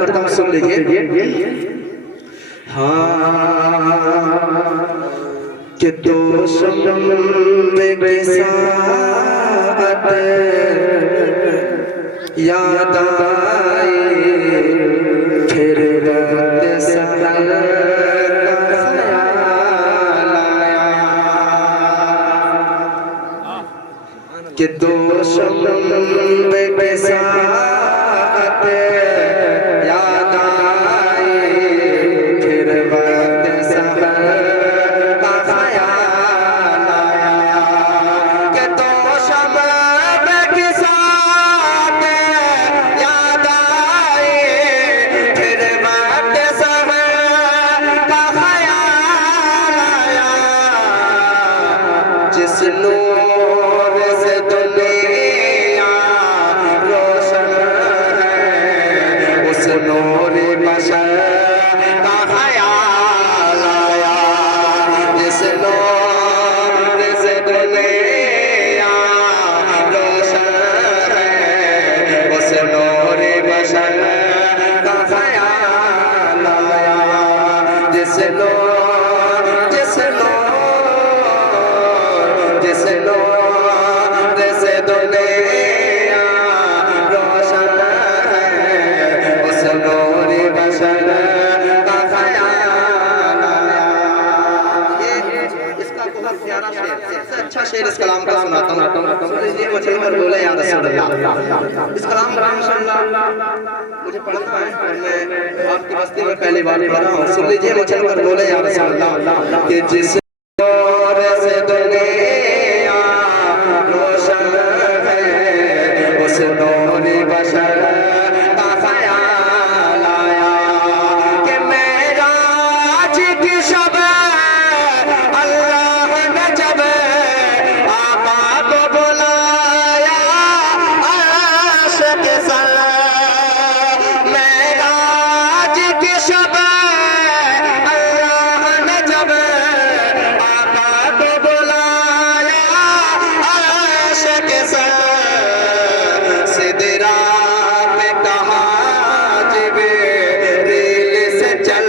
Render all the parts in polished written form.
करता हूँ, सुन लीजिए। हाँ कि दोस्तों के साथ याद आए फिर रात सहर का ख्याल आया कि दोस्तों के साथ याद आए फिर रात सहर का ख्याल आया कि दोस्तों के साथ याद आए फिर रात सहर का ख्याल आया जिस नूर से दुनिया रोशन है उस नूर बशर का ख्याल आया जिस नूर से दुनिया रोशन है उस नूर बशर का ख्याल आया जिस नूर जिस नूर से दुनिया रोशन है उस नूर बशर का ख्याल आया। इसका बहुत प्यारा शेर, सबसे अच्छा शेर इस कलाम का सुनाता हूँ। ये मुझे पर बोले या रसूल अल्लाह, इस कलाम का इंशाअल्लाह मुझे पढ़ना है और मैं आपकी बस्ती में पहली बार पढ़ रहा हूँ। सुन लीजिए, मुझे पर बोले या रसूल अल्लाह कि जिस नूर से दुनिया रोशन है उस नूर बशर का ख्याल आया कि मेराज की शब अल्लाह ने जब आका को बुलाया अर्श के सर मेराज की शब अल्लाह ने जब आका को बुलाया अर्श के सर सिदरा पे कहा जिब्रील से चल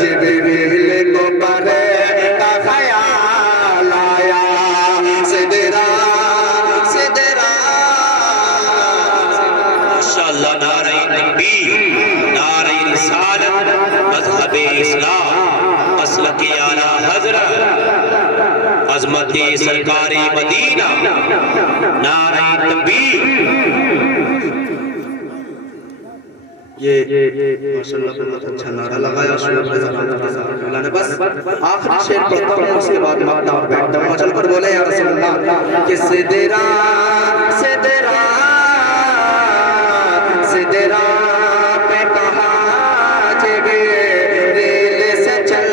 जिब्रील को पर का ख्याल आया सिदरा सिदरा माशाअल्लाह। नारे तकबीर, नारे रिसालत, मज़हब इस्लाम, मसलक आला हज़रत, अज़मत सरकारी मदीना, नारे तकबीर। ये माशाअल्लाह बहुत अच्छा नारा लगाया ने। बस आखिरी शेर पढ़ता हूँ, उसके बाद मांगता हूँ, बैठता हूँ। चल कर बोले या रसूल अल्लाह कि सिदरा सिदरा सिदरा पे कहा जिब्रील से चल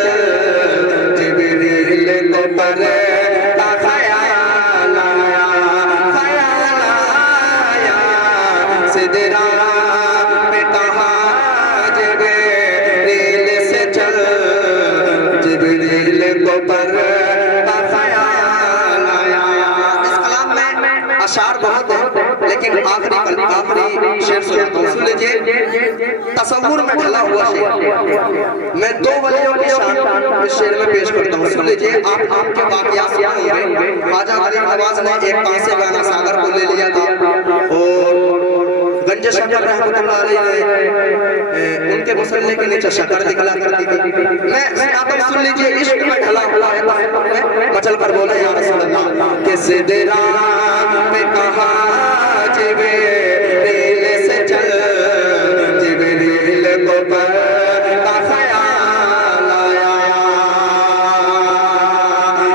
जिब्रील को पर का ख्याल आया ख्याल आया सिदरा पे कहा जिब्रील से चल जिब्रील को पर का ख्याल आया। इस कलाम में अशार बहुत है लेकिन आखिरी शेर सुनाता हूँ, सुन लीजिए। तसव्वुर में ढला हुआ शेर, मैं दो वलियों की शान इस शेर में पेश करता हूँ, सुन लीजिए। आप आपके वाक़यात सुने होंगे, ख्वाजा गरीब नवाज ने एक कांसे गाना सागर को ले लिया था और गंज शकर रहमतुल्लाह अलैह उनके मुसल्ले के नीचे शकर दिखला करती थी। मैं आता हूँ, सुन लीजिए। इश्क में ढला हुआ है, मचल कर बोले या रसूल अल्लाह कि सिदरा पे कहा जिब्रील से चल जिब्रील को पर का ख्याल आया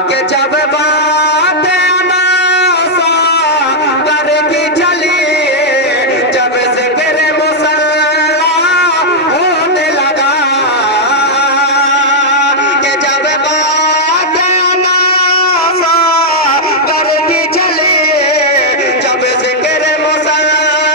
कि जब बात अनासा कर की चली जब ज़िक्र मुसल्ला होने लगा कि जब बात अनासा कर की चली जब ज़िक्र मुसल्ला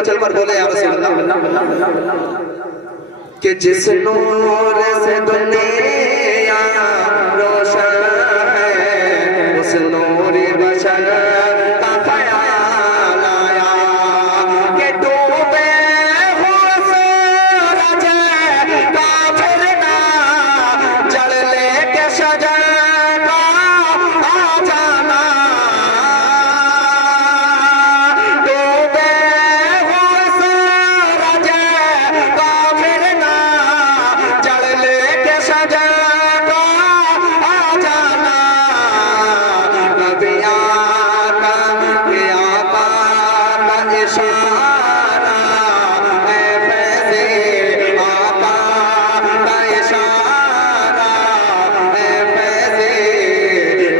मचल पर बोले या रसूल अल्लाह कि जिस नूर से दुनिया रोशन है उस नूर बशर का ख्याल आया कि डूबे हुए सूरज का फिरना जल लेके शजर का आ जाना डूबे हुए सूरज का फिरना जल लेके शजर का आ जाना कभी आका के आका का इशारा है फैज़े आका का इशारा है फैज़े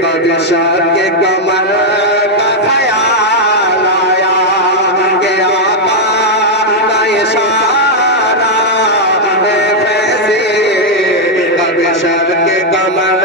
कभी शक के कमर का ख्याल आया कि आका का इशारा है फैज़े कभी शक के कमर